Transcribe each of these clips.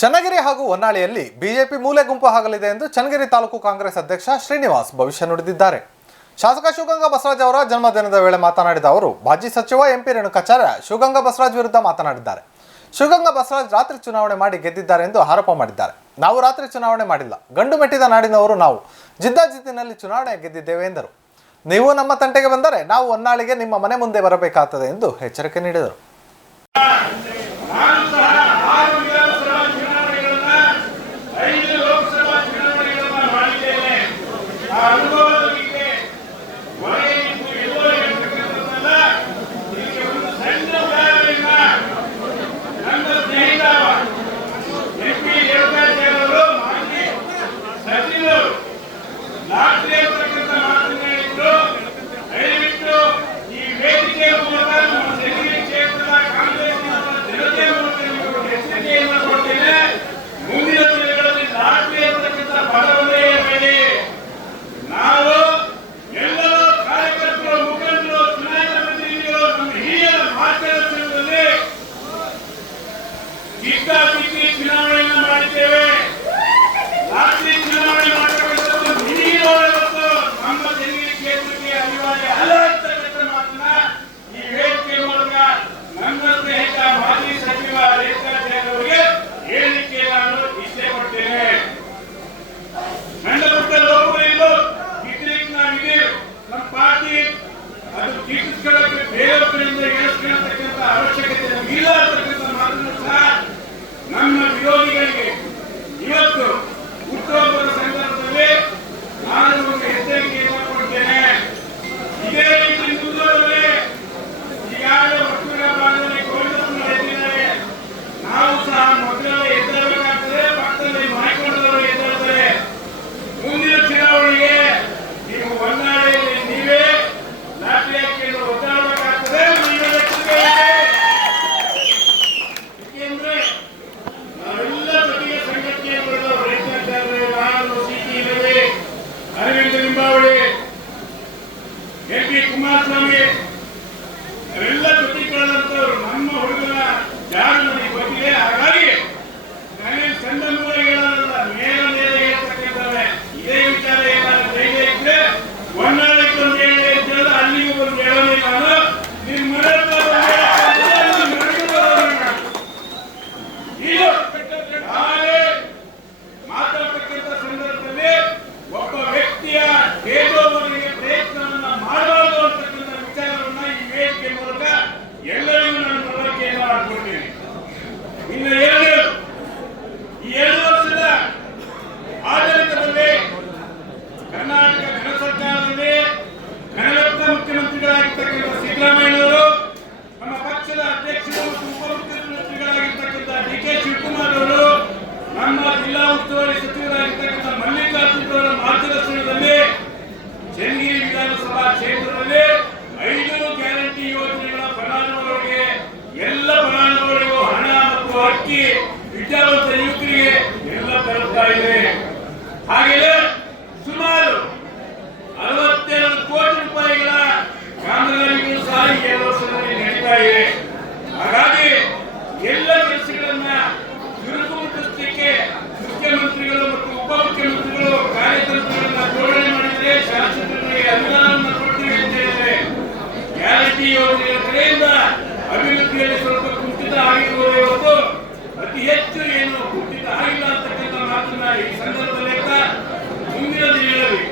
ಚನ್ನಗಿರಿ ಹಾಗೂ ಹೊನ್ನಾಳಿಯಲ್ಲಿ ಬಿಜೆಪಿ ಮೂಲೆ ಗುಂಪು ಆಗಲಿದೆ ಎಂದು ಚನ್ನಗಿರಿ ತಾಲೂಕು ಕಾಂಗ್ರೆಸ್ ಅಧ್ಯಕ್ಷ ಶ್ರೀನಿವಾಸ್ ಭವಿಷ್ಯ ನುಡಿದಿದ್ದಾರೆ. ಶಾಸಕ ಶಿವಗಂಗಾ ಬಸವರಾಜ್ ಅವರ ಜನ್ಮದಿನದ ವೇಳೆ ಮಾತನಾಡಿದ ಅವರು ಮಾಜಿ ಸಚಿವ ಎಂಪಿ ರೇಣುಕಾಚಾರ್ಯ ಶಿವಗಂಗಾ ಬಸವರಾಜ್ ವಿರುದ್ಧ ಮಾತನಾಡಿದ್ದಾರೆ. ಶಿವಗಂಗಾ ಬಸವರಾಜ್ ರಾತ್ರಿ ಚುನಾವಣೆ ಮಾಡಿ ಗೆದ್ದಿದ್ದಾರೆ ಎಂದು ಆರೋಪ ಮಾಡಿದ್ದಾರೆ. ನಾವು ರಾತ್ರಿ ಚುನಾವಣೆ ಮಾಡಿಲ್ಲ, ಗಂಡು ಮೆಟ್ಟಿದ ನಾಡಿನವರು ನಾವು ಜಿದ್ದಾಜಿದ್ದಿನಲ್ಲಿ ಚುನಾವಣೆ ಗೆದ್ದಿದ್ದೇವೆ ಎಂದರು. ನೀವು ನಮ್ಮ ತಂಟೆಗೆ ಬಂದರೆ ನಾವು ಹೊನ್ನಾಳಿಗೆ ನಿಮ್ಮ ಮನೆ ಮುಂದೆ ಬರಬೇಕಾಗುತ್ತದೆ ಎಂದು ಎಚ್ಚರಿಕೆ ನೀಡಿದರು. ಚುನಾವಣೆಯನ್ನು ಮಾಡಿದ್ದೇವೆ. ರಾತ್ರಿ ಚುನಾವಣೆ ಮಾಡತಕ್ಕಂಥದ್ದು ನೀಡಿರುವವರೆಗೂ ನಮ್ಮ ಜನರಿಗೆ ಕ್ಷೇತ್ರಕ್ಕೆ ಅನಿವಾರ್ಯ ಅಲ್ಲ ಅಂತಕ್ಕಂಥ ಮಾತನ್ನ ಈ ವೇದಿಕೆ ಮೂಲಕ ನನ್ನ ಸ್ನೇಹಿತ ಮಾಜಿ ಸಚಿವ ರೇಣುಕಾಚಾರ್ಯ ಅವರಿಗೆ ಹೇಳಿಕೆ ನಾನು ಇಚ್ಛೆ ಪಡ್ತೇನೆ. ನನ್ನ ಪುಟ್ಟ ಲೋಕಗಳು ಗಿಟ್ಟಿಗೆ ನಾವಿದೆ, ನಮ್ಮ ಪಾರ್ಟಿ ಅದು ಗಿಟ್ಟಿಸ್ಕೊಳ್ಳೋಕೆ ಬೇರೆಯವರಿಂದ ಹೇಳಿಸ್ಕೊಳ್ಳತಕ್ಕಂಥ ಅವಶ್ಯಕತೆ ಇಲ್ಲ ಅಂತಕ್ಕಂಥ ಮಾತನ್ನು ಸಹ ನಮ್ಮ ವಿರೋಧಿಗಳಿಗೆ ಇವತ್ತು ಹುಟ್ಟುಹಬ್ಬದ ಸಂದರ್ಭದಲ್ಲಿ ನಾನು ಒಂದು ಎಚ್ಚರಿಕೆಯನ್ನು ಕೊಡ್ತೇನೆ. ಇದೇ ರೀತಿ ಮುಂದುವರೆದರೆ ಈಗಾಗಲೇ ಒಕ್ಕೂಟ ಭಾಗದಲ್ಲಿ ಗೋವಿಂದಪ್ಪ ನಡೆದಿದ್ದಾರೆ. ನಾವು ಸಹ ಮೊದಲೆಲ್ಲ ಎದ್ದೇಳಬೇಕಾಗ್ತದೆ, ಪಕ್ಕದಲ್ಲಿ ಮಾಡಿಕೊಂಡವರು ಎದ್ದೇಳ್ತಾರೆ. ಮುಂದಿನ ಚುನಾವಣೆಗೆ ನೀವು ಹೊನ್ನಾಳಿಯಲ್ಲಿ ನೀವೇ ಲಾಠಿ ಹಾಕಿಕೊಂಡು ಒದ್ದಾಡಬೇಕಾಗ್ತದೆ. ಏಕೆಂದ್ರೆ ನಾವೆಲ್ಲ ಜೊತೆಗೆ ಸಂಘಟನೆ ರೇಣುಕಾಚಾರ್ಯ, ನಾನು, ಸಿಟಿ ರವಿ, ಅರವಿಂದ ಲಿಂಬಾವಳಿ, ಎಪಿ ಕುಮಾರಸ್ವಾಮಿ ನಾವೆಲ್ಲ ಜೊತೆಗಳಂತವ್ರು ನಮ್ಮ ಹುಡುಗನ ಯಾರು ನನಗೆ ಗೊತ್ತಿದೆ. ಹಾಗಾಗಿ ನಾನೇನು ಸಣ್ಣ ಮೂಲ ಹೇಳೋದಲ್ಲ, ನೇರ ನೇರ ಹೇಳ್ತಕ್ಕಂಥವ್ರೆ. ಇದೇ ವಿಚಾರ ಏನಾದ್ರು ಧೈರ್ಯ ಇದ್ರೆ ಹೊನ್ನಾಳಿಗೆ ಒಂದು ಹೇಳಿ ಅಂತ ಹೇಳಿದ್ರೆ ಅಲ್ಲಿಗೂ ಒಂದು ಹೇಳೋದೇ ನಾನು. ನಿಮ್ಮ ಮನೆ ಮಾತಾಡ್ತಕ್ಕಂಥ ಸಂದರ್ಭದಲ್ಲಿ ಒಬ್ಬ ವ್ಯಕ್ತಿಯ ಭೇದೋವರಿಗೆ ಪ್ರಯತ್ನವನ್ನ ಮಾಡಬಾರದು ಅಂತಕ್ಕಂಥ ವಿಚಾರವನ್ನ ಈ ವೇದಿಕೆ ಮೂಲಕ ಎಲ್ಲರಿಗೂ ನಾನು ಮನವರಿಕೆಯನ್ನು ಮಾಡಿಕೊಡ್ತೇನೆ. ಇನ್ನು ಈ 2 ವರ್ಷದ ಆಡಳಿತದಲ್ಲಿ ಕರ್ನಾಟಕ ಘನ ಸರ್ಕಾರದಲ್ಲಿ ಘನರತ್ನ ಮುಖ್ಯಮಂತ್ರಿಗಳಾಗಿರ್ತಕ್ಕಂಥ ಸಿದ್ದರಾಮಯ್ಯನವರು, ನಮ್ಮ ಪಕ್ಷದ ಅಧ್ಯಕ್ಷರು ಮತ್ತು ಉಪಮುಖ್ಯಮಂತ್ರಿಗಳಾಗಿರ್ತಕ್ಕಂಥ ಡಿ.ಕೆ. ಶಿವಕುಮಾರ್ ಅವರು, ನಮ್ಮ ಜಿಲ್ಲಾ ಉಸ್ತುವಾರಿ ಸಚಿವರಾಗಿರ್ತಕ್ಕಂಥ ಮಲ್ಲಿಕಾರ್ಜುನ ಅವರ ಮಾರ್ಗದರ್ಶನದಲ್ಲಿ ಚನ್ನಗಿರಿ ವಿಧಾನಸಭಾ ಕ್ಷೇತ್ರದಲ್ಲಿ 5 ಗ್ಯಾರಂಟಿ ಯೋಜನೆಗಳ ಫಲಾನುಭವಿಗಳಿಗೆ ಎಲ್ಲ ಫಲಾನುಭವಿಗಳಿಗೂ ಹಣ ಮತ್ತು ಅಕ್ಕಿ, ವಿದ್ಯಾವಂತ ಯುವಕರಿಗೆ ಎಲ್ಲ ತಲುಪ್ತಾ ಇದೆ. ಹಾಗೆಯೇ ಸುಮಾರು 62 ಕೋಟಿ ರೂಪಾಯಿಗಳ ಕಾಮಗಾರಿಗಳು ಸಹ ಈ 2 ವರ್ಷದಲ್ಲಿ ನಡೀತಾ ಇದೆ. ಹಾಗಾಗಿ ಎಲ್ಲ ಕೆಲಸಗಳನ್ನ ಚುರುಕುಗೊಳಿಸಲಿಕ್ಕೆ ಮುಖ್ಯಮಂತ್ರಿಗಳು ಮತ್ತು ಉಪಮುಖ್ಯಮಂತ್ರಿಗಳು ಕಾರ್ಯತಂತ್ರಗಳನ್ನ ಜೋಡಣೆ ಮಾಡಿದರೆ ಶಾಸಕರಿಗೆ ಅನುದಾನವನ್ನು ಕೊಡ್ತೀವಿ ಅಂತ ಹೇಳಿದರೆ ಗ್ಯಾರಂಟಿ ಯೋಜನೆಯ ಕಡೆಯಿಂದ ಅಭಿವೃದ್ಧಿಯಲ್ಲಿ ಸ್ವಲ್ಪ ಕುಂಠಿತ ಆಗಿರುವುದೇ ಹೊರತು ಅತಿ ಹೆಚ್ಚು ಏನು ಕುಂಠಿತ ಆಗಿಲ್ಲ ಅಂತಕ್ಕಂಥ ಮಾತನ್ನ ಈ ಸಂದರ್ಭದಲ್ಲಿ ಮುಂದಿನ ದಿನಗಳಲ್ಲಿ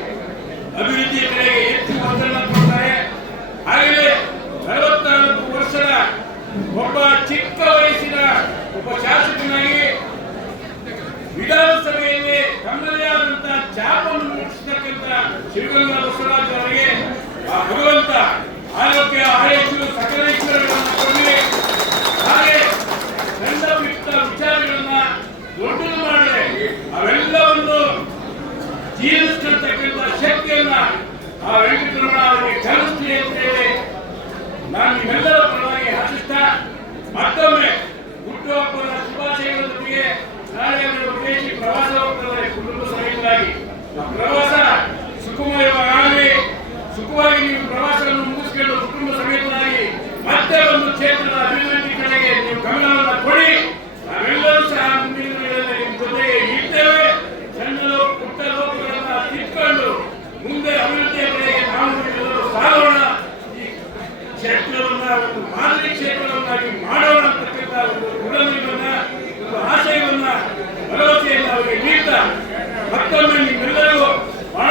ಅಭಿವೃದ್ಧಿಯ ಕಡೆಗೆ ಹೆಚ್ಚು ಒತ್ತಡ ಕೊಡ್ತಾರೆ. ಹಾಗೆಯೇ 44 ವರ್ಷದ ಒಬ್ಬ ಚಿಕ್ಕ ವಯಸ್ಸಿನ ಒಬ್ಬ ಶಾಸಕನಾಗಿ ವಿಧಾನಸಭೆಯಲ್ಲಿ ತಮ್ಮದೇ ಆದಂತಹ ಛಾಪನ್ನು ಮೂಡಿಸತಕ್ಕಂಥ ಶಿವಗಂಗಾ ಬಸವರಾಜ್ ಅವರಿಗೆ ಆ ಭಗವಂತ ಆರೋಗ್ಯ, ಆಯುಷ್ಯ, ಸಕಲ ಈಶ್ವರಗಳನ್ನು ಕೊಡಲಿ. ಹಾಗೆ ಸಣ್ಣ ಪುಟ್ಟ ವಿಚಾರಗಳನ್ನ ದೊಡ್ಡದು ಮಾಡಿದ್ರೆ ಅವೆಲ್ಲವನ್ನು ಜೀರ್ಣಿಸ್ತಕ್ಕಂಥ ಶಕ್ತಿಯನ್ನ ಆ ವೆಂಕಟರಮಣ ಅವರಿಗೆ ಕಲಿಸಲಿ ಅಂತ ಹೇಳಿ ನಾನು ನಿಮ್ಮೆಲ್ಲರ ಪರವಾಗಿ ಆಶಿಸ್ತಾ ಮತ್ತೊಮ್ಮೆ ಹುಟ್ಟುಹಬ್ಬದ ಶುಭಾಶಯಗಳ ಜೊತೆಗೆ ನಾಳೆ ವಿದೇಶಿ ಪ್ರವಾಸ ಹೋಗ್ತಾರೆ ಕುಟುಂಬ ಸಮೇತರಾಗಿ. ಪ್ರವಾಸ ಸುಖಮಯವಾಗಲಿ, ಸುಖವಾಗಿ ನೀವು ಪ್ರವಾಸವನ್ನು ಮುಗಿಸಿಕೊಂಡು ಕುಟುಂಬ ಸಮೇತರಾಗಿ ಮತ್ತೆ ಮುಂದೆ ಅಭಿವೃದ್ಧಿಯ ಕಡೆಗೆ ನಾವು ಎಲ್ಲರೂ ಸಾಗೋಣ. ಈ ಕ್ಷೇತ್ರವನ್ನ ಒಂದು ಮಾದರಿ ಕ್ಷೇತ್ರವನ್ನಾಗಿ ಮಾಡೋಣ.